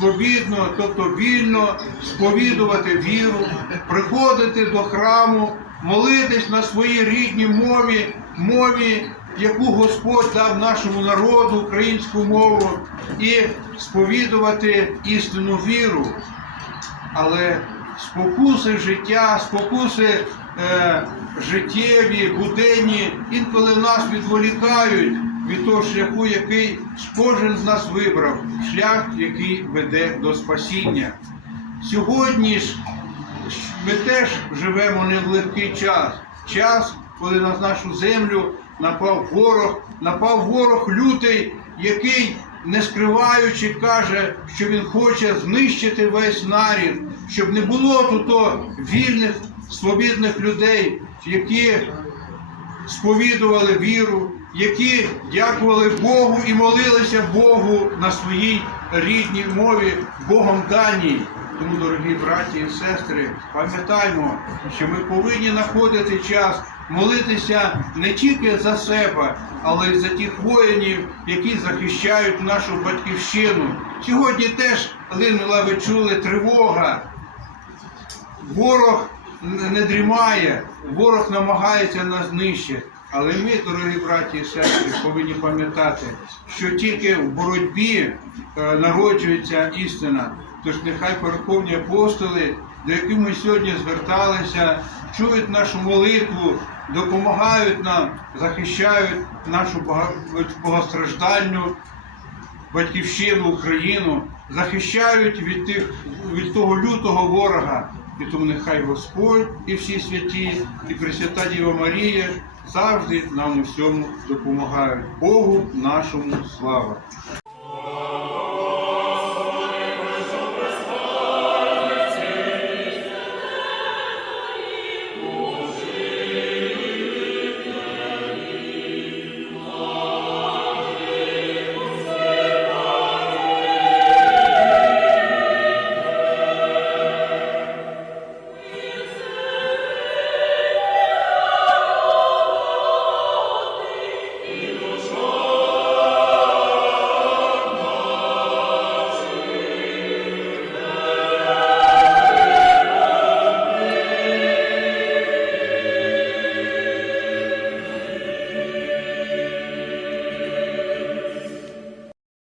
Свобідно, тобто вільно сповідувати віру, приходити до храму, молитись на своїй рідній мові, мові, яку Господь дав нашому народу, українську мову, і сповідувати істинну віру. Але спокуси життя, спокуси е, життєві, буденні, інколи нас відволікають від того шляху, який кожен з нас вибрав, шлях, який веде до спасіння. Сьогодні ж ми теж живемо не в легкий час. Час, коли на нашу землю напав ворог, напав ворог лютий, який, не скриваючи, каже, що він хоче знищити весь нарід, щоб не було тут вільних, свобідних людей, які сповідували віру, які дякували Богу і молилися Богу на своїй рідній мові, Богом даній. Тому, дорогі браті і сестри, пам'ятаймо, що ми повинні знаходити час молитися не тільки за себе, але й за тих воїнів, які захищають нашу батьківщину. Сьогодні теж линула, ви чули, тривога. Ворог не дрімає, ворог намагається нас знищити. Але ми, дорогі браті і сестри, повинні пам'ятати, що тільки в боротьбі е, народжується істина. Тож нехай верховні апостоли, до яких ми сьогодні зверталися, чують нашу молитву, допомагають нам, захищають нашу богостраждальну батьківщину, Україну, захищають від, тих, від того лютого ворога. І тому нехай Господь і всі святі, і Пресвята Діва Марія завжди нам усьому допомагають. Богу нашому слава!